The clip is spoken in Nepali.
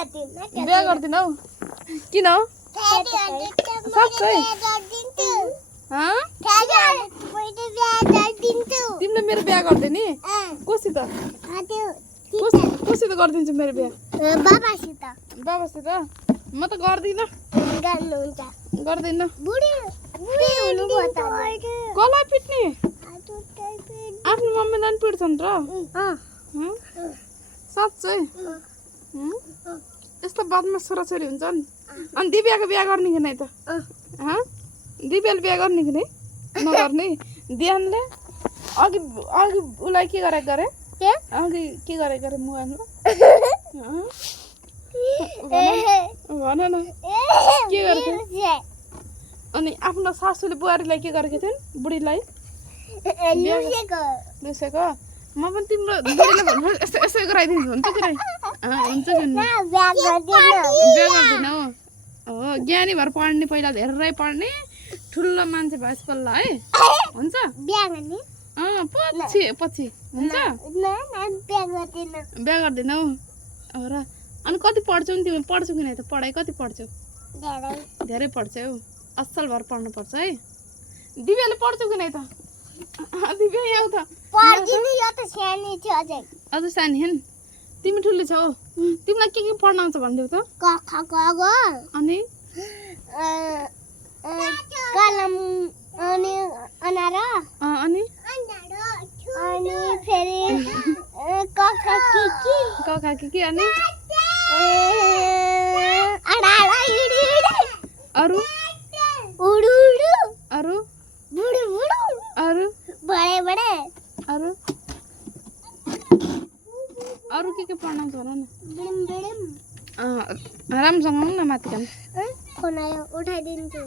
बिहा गर्दिन हौ किन साँच्चै तिमीले मेरो बिहा गर्दै नि कोसित कोसित गरिदिन्छु मेरो बिहा बाबासित म त गर्दिन गर्दिन कसलाई पिट्ने आफ्नो मम्मीलाई पनि पिट्छन् र साँच्चै यस्तो बदमास छोराछोरी हुन्छन् अनि दिव्याको बिहा गर्ने कि नै त दिव्याले बिहा गर्ने कि नै नगर्ने दियानले अघि अघि उसलाई के गरेको गरे अघि के गरेको गरे मुहानमा भन न के गरेको अनि आफ्नो सासूले बुहारीलाई के गरेको थिइन् बुढीलाई लुसेको म पनि तिम्रो बुढीले भन्नु यस्तो यस्तो गराइदिन्छु हुन्छ कि नै हुन्छ कि बिहा गर्दिन हो ज्ञानी भएर पढ्ने पहिला धेरै पढ्ने ठुलो मान्छे भएस बल्ल है हुन्छ पछि पछि हुन्छ बिहा गर्दिन हौ र अनि कति पढ्छौ नि तिमी पढ्छौ कि नै त पढाइ कति पढ्छौ धेरै पढ्छौ असल भएर पढ्नुपर्छ है दिव्याले पढ्छौ कि नै त दिव्या यहाँ त अझ सानी हेन तिमी ठुली छौ तिमीलाई के पढ्न आउँछ भनिदेऊ त अनि कलम अनि अनारा अनि फेरि कका के अनि अरु अरु अरु अरु के पढ्न आउँछ भन न राम्रोसँग आउनु न माथि काम उठाइदिन्छु